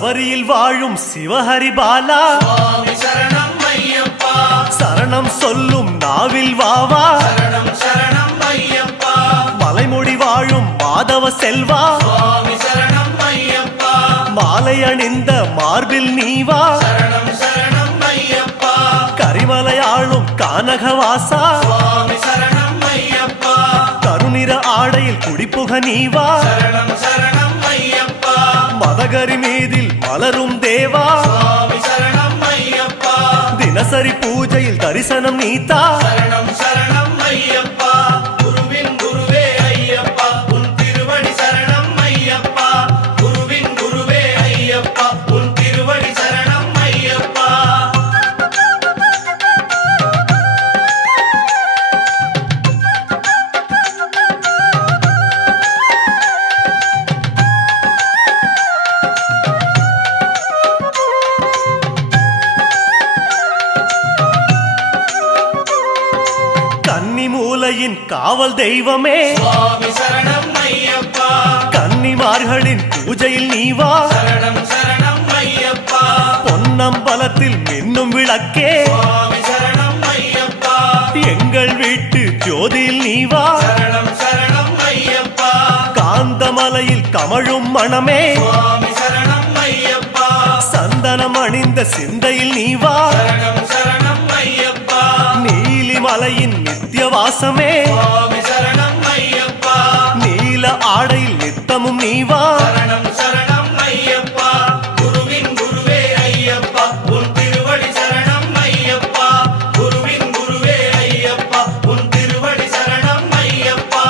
சபரியில் வாழும் சிவஹரி பாலா சுவாமி சரணம் ஐயப்பா சரணம் சொல்லும் நாவில் வாவா சரணம் சரணம் ஐயப்பா மலைமுடி வாழும் மாதவ செல்வா சுவாமி சரணம் ஐயப்பா மாலை அணிந்த மார்பில் நீவா சரணம் சரணம் ஐயப்பா கரிமலை ஆளும் கானகவாசா சுவாமி சரணம் ஐயப்பா கருநிற ஆடையில் குடிப்புக நீவா சரணம் சரணம் ஐயப்பா மதகரி மீதில் மலரும் தேவா சுவாமி சரணம் ஐயப்பா தினசரி பூஜையில் தரிசனம் நீத்தா சரணம் சரணம் ஐயப்பா குருவின் குருவே ஐயப்பா உன் திருவடி சரணம் ஐயப்பா குருவின் குருவே ஐயப்பா உன் திருவடி சரணம் ஐயப்பா கன்னிமூலையின் காவல் தெய்வமே சுவாமி சரணம் ஐயப்பா கன்னிமார்களின் பூஜையில் நீவா சரணம் சரணம் ஐயப்பா பொன்னம்பலத்தில் மின்னும் விளக்கே சுவாமி சரணம் ஐயப்பா எங்கள் வீட்டு ஜோதியில் நீவா சரணம் சரணம் ஐயப்பா காந்தமலையில் கமழும் மணமே சுவாமி சரணம் ஐயப்பா சந்தனம் அணிந்த சிந்தையில் நீவா சரணம் சரணம் ஐயப்பா நீலிமலையின் நித்தியவாசமே சுவாமி சரணம் ஐயப்பா நீல ஆடையில் நித்தமும் நீவா சரணம் சரணம் ஐயப்பா குருவின் குருவே ஐயப்பா உன் திருவடி சரணம் ஐயப்பா குருவின் குருவே ஐயப்பா உன் திருவடி சரணம் ஐயப்பா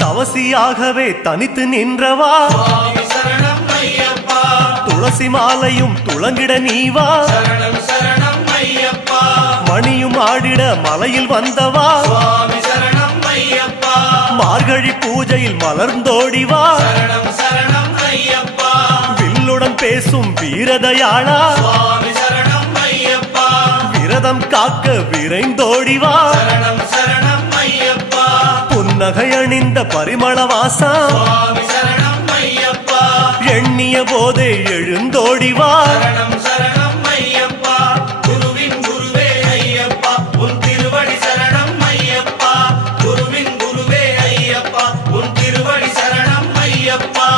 தவசியாகவே தனித்து நின்றவா சுவாமி சரணம் ஐயப்பா துளசி மாலையும் துளங்கிட நீவா சரணம் சரணம் ஐயப்பா மணியும் ஆடிட மலையில் வந்தவா சுவாமி சரணம் ஐயப்பா மார்கழி பூஜையில் மலர்ந்தோடிவா சரணம் சரணம் ஐயப்பா வில்லுடன் பேசும் வீரதயாளா சுவாமி சரணம் ஐயப்பா விரதம் காக்க விரைந்தோடிவா சரணம் சரணம் ஐயப்பா புன்னகை அணிந்த பரிமளவாசா சுவாமி சரணம் ஐயப்பா எண்ணிய போதே எழுந்தோடிவா சரணம் சரணம் ஐயப்பா குருவின் குருவே ஐயப்பா உன் திருவடி சரணம் ஐயப்பா குருவின் குருவே ஐயப்பா உன் திருவடி சரணம் ஐயப்பா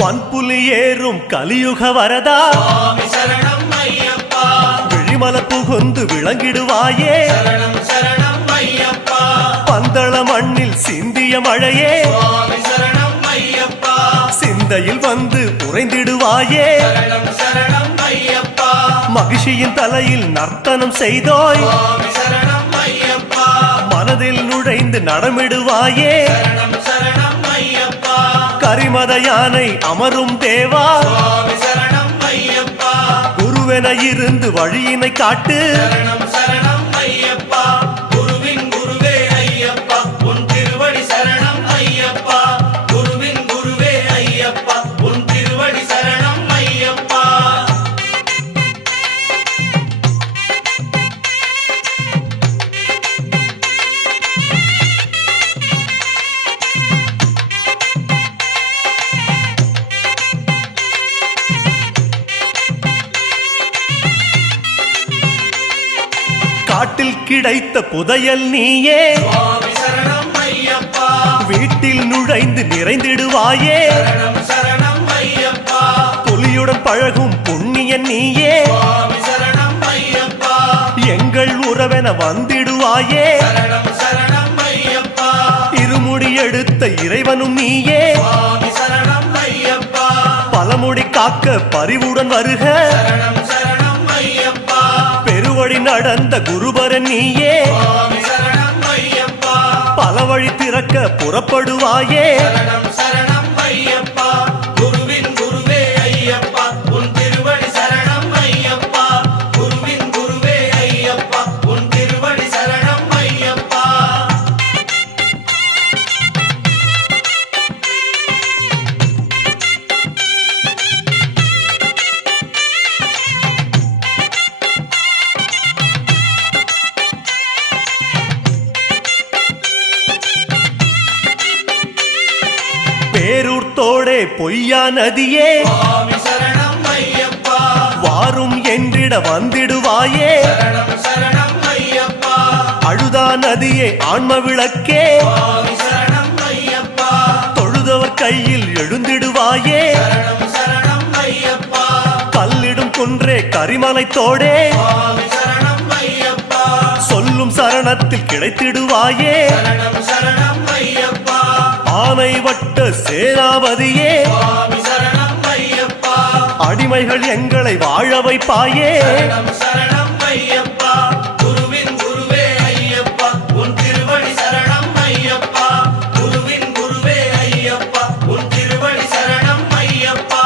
வன்புலி ஏறும் கலியுக வரதா சுவாமி சரணம் ஐயப்பா விழிமல புகுந்து விளங்கிடுவாயே சரணம் சரணம் ஐயப்பா பந்தள மண்ணில் சிந்திய மழையே சுவாமி சரணம் ஐயப்பா சிந்தையில் வந்து உறைந்திடுவாயே சரணம் சரணம் ஐயப்பா மகிழ்ச்சியின் தலையில் நர்த்தனம் செய்தோய் சுவாமி சரணம் ஐயப்பா மனதில் நுழைந்து நடமிடுவாயே சரணம் சரணம் ஐயப்பா கரிமத யானை அமரும் தேவா சுவாமி சரணம் ஐயப்பா குருவென இருந்து வழியினை காட்டு சரணம் சரணம் ஐயப்பா குருவின் குருவே ஐயப்பா உன் திருவடி சரணம் ஐயப்பா குருவின் குருவே ஐயப்பா உன் திருவடி சரணம் ஐயப்பா காட்டில் கிடைத்த புதையல் நீயே சுவாமி சரணம் ஐயப்பா வீட்டில் நுழைந்து நிறைந்திடுவாயே சரணம் சரணம் ஐயப்பா புலியுடன் பழகும் புண்ணியன் நீயே சுவாமி சரணம் ஐயப்பா எங்கள் உறவென வந்திடுவாயே சரணம் சரணம் ஐயப்பா இருமுடி எடுத்த இறைவனும் நீயே சுவாமி சரணம் ஐயப்பா பலமுடி காக்க பரிவுடன் வருக சரணம் சரணம் ஐயப்பா பெருவழி நடந்த குருபரன் நீயே சுவாமி சரணம் ஐயப்பா தலவழி திறக்க புறப்படுவாயே சரணம் சரணம் ஐயப்பா குருவின் குருவே ஐயப்பா உன் திருவடி சரணம் ஐயப்பா குருவின் குருவே ஐயப்பா உன் திருவடி சரணம் ஐயப்பா பேரூர்த்தோடே பொய்யா நதியே சுவாமி சரணம் ஐயப்பா வாரும் என்றிட வந்திடுவாயே சரணம் சரணம் ஐயப்பா அழுதா நதியே ஆன்ம விளக்கே சுவாமி சரணம் ஐயப்பா தொழுதவர் கையில் எழுந்திடுவாயே சரணம் சரணம் ஐயப்பா கல்லிடும் குன்றே கரிமலை தோடே சுவாமி சரணம் ஐயப்பா சொல்லும் சரணத்தில் கிடைத்திடுவாயே சரணம் சரணம் ஐயப்பா ஆனை வட்ட சேனாபதியே சுவாமி சரணம் ஐயப்பா அடிமைகள் எங்களை வாழ வைப்பாயே சரணம் சரணம் ஐயப்பா குருவின் குருவே ஐயப்பா உன் திருவடி சரணம் ஐயப்பா குருவின் குருவே ஐயப்பா உன் திருவடி சரணம் ஐயப்பா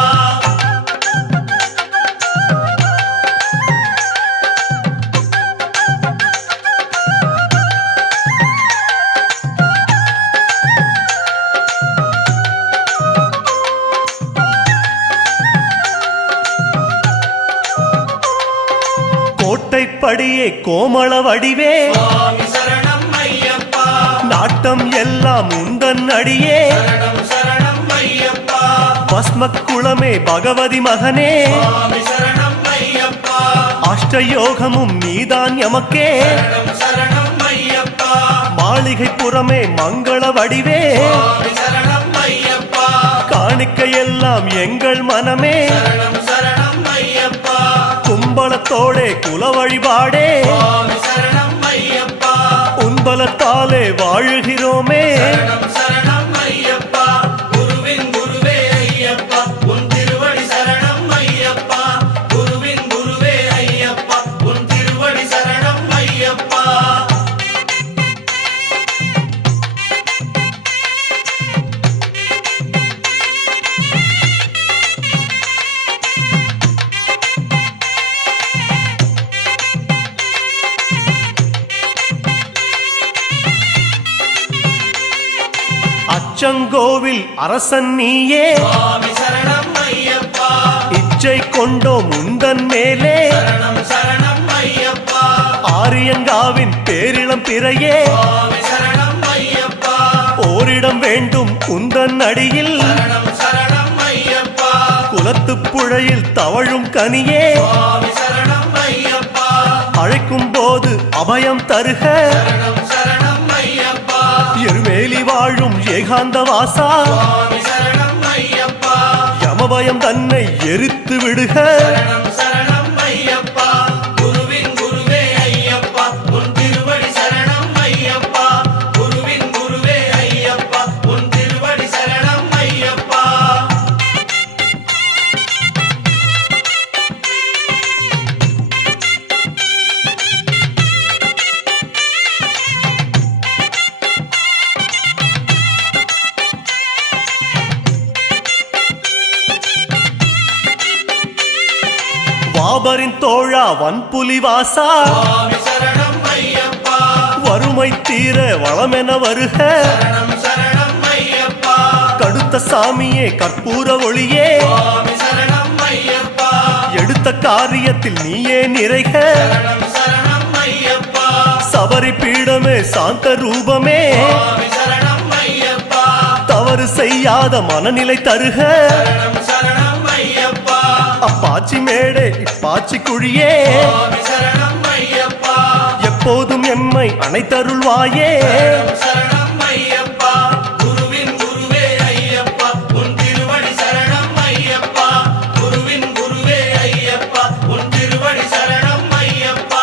கோட்டைப்படியே கோமள வடிவே சுவாமி சரணம் ஐயப்பா நாட்டம் எல்லாம் உந்தன் அடியே சரணம் சரணம் ஐயப்பா பஸ்ம குளமே பகவதி மகனே சுவாமி சரணம் ஐயப்பா அஷ்டயோகமும் நீதான் எமக்கே சரணம் சரணம் ஐயப்பா மாளிகை புறமே மங்கள வடிவே சுவாமி சரணம் ஐயப்பா காணிக்கை எல்லாம் எங்கள் மனமே சரணம் சரணம் ஐயப்பா கும்பலத்தோடே குல வழிபாடே சுவாமி சரணம் ஐயப்பா உன்பலத்தாலே வாழுகிறோமே சரணம் சரணம் ஐயப்பா குருவின் குருவே ஐயப்பா உன் திருவடி சரணம் ஐயப்பா குருவின் குருவே ஐயப்பா உன் திருவடி சரணம் ஐயப்பா அச்சங்கோவில் அரசன் நீயே சுவாமி சரணம் ஐயப்பா இச்சை கொண்டோம் உந்தன் மேலே சரணம் சரணம் ஐயப்பா ஆரியங்காவின் பேரிளம் பிறையே சுவாமி சரணம் ஐயப்பா ஓரிடம் வேண்டும் உந்தன் அடியில் சரணம் சரணம் ஐயப்பா குலத்துப் புழையில் தவழும் கனியே சுவாமி சரணம் ஐயப்பா அழைக்கும் போது அபயம் தருக சரணம் சரணம் ஐயப்பா எருமேலி வாழும் ஏகாந்த வாசா சுவாமி சரணம் ஐயப்பா யமபயம் தன்னை எரித்து விடுக சரணம் சரணம் ஐயப்பா குருவின் குருவே ஐயப்பா உன் திருவடி சரணம் ஐயப்பா குருவின் குருவே ஐயப்பா உன் திருவடி சரணம் ஐயப்பா வாபரின் தோழா வன்புலி வாசா சுவாமி சரணம் ஐயப்பா வறுமை தீர வளமென வருக சரணம் சரணம் ஐயப்பா கடுத்த சாமியே கற்பூர ஒளியே சுவாமி சரணம் ஐயப்பா எடுத்த காரியத்தில் நீயே நிறைக சரணம் சரணம் ஐயப்பா சபரி பீடமே சாந்த ரூபமே சுவாமி சரணம் ஐயப்பா தவறு செய்யாத மனநிலை தருக சரணம் சரணம் ஐயப்பா அப்பாச்சி மேடே இப்பாச்சி குழியே சுவாமி சரணம் ஐயப்பா எப்போதும் எம்மை அனைத்தருள்வாயே சரணம் சரணம் ஐயப்பா குருவின் குருவே ஐயப்பா உன் திருவடி சரணம் ஐயப்பா குருவின் குருவே ஐயப்பா உன் திருவடி சரணம் ஐயப்பா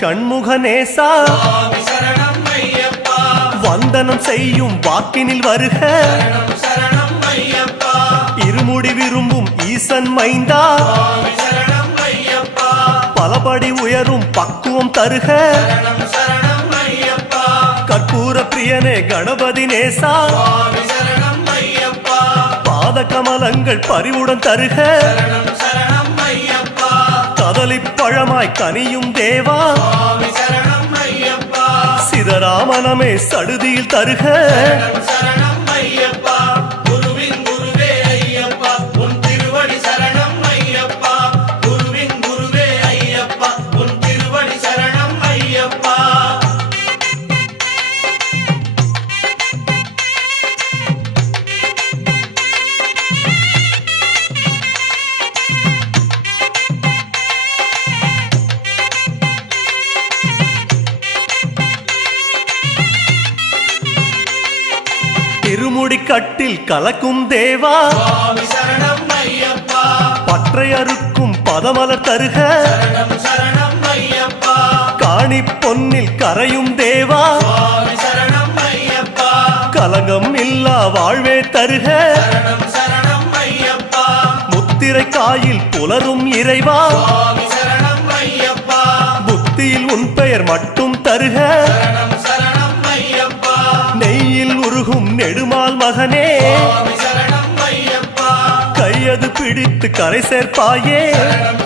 ஷண்முகநேசா சுவாமி சரணம் ஐயப்பா வந்தனம் செய்யும் வாக்கினில் வருக சரணம் சரணம் ஐயப்பா இருமுடி விரும்பும் ஈசன் மைந்தா சுவாமி சரணம் ஐயப்பா பலபடி உயரும் பக்குவம் தருக சரணம் சரணம் ஐயப்பா கற்பூர பிரியனே கணபதி நேசா சுவாமி சரணம் ஐயப்பா பாத கமலங்கள் பரிவுடன் தருக சரணம் சரணம் ஐயப்பா கதலிப் பழமாய் கனியும் தேவா சுவாமி சரணம் ஐயப்பா சிதராமனமே சடுதியில் தருக சரணம் சரணம் ஐயப்பா குருவின் குருவே ஐயப்பா உன் திருவடி சரணம் ஐயப்பா குருவின் குருவே ஐயப்பா உன் திருவடி சரணம் ஐயப்பா திருமுடி கட்டில் கலக்கும் தேவா சுவாமி சரணம் ஐயப்பா பற்றை அறுக்கும் பதமலர் தருக சரணம் சரணம் ஐயப்பா காணி பொன்னில் கரையும் தேவா சுவாமி சரணம் ஐயப்பா கலங்கம் இல்லா வாழ்வே தருக சரணம் சரணம் ஐயப்பா முத்திரை காயில் புலரும் இறைவா சுவாமி சரணம் ஐயப்பா புத்தியில் உன் பெயர் மட்டும் தருக சரணம் சரணம் ஐயப்பா நெய்யில் உருகும் நெடுமால் மகனே சுவாமி சரணம் ஐயப்பா கையது பிடித்து கரை சேர்ப்பாயே சரணம்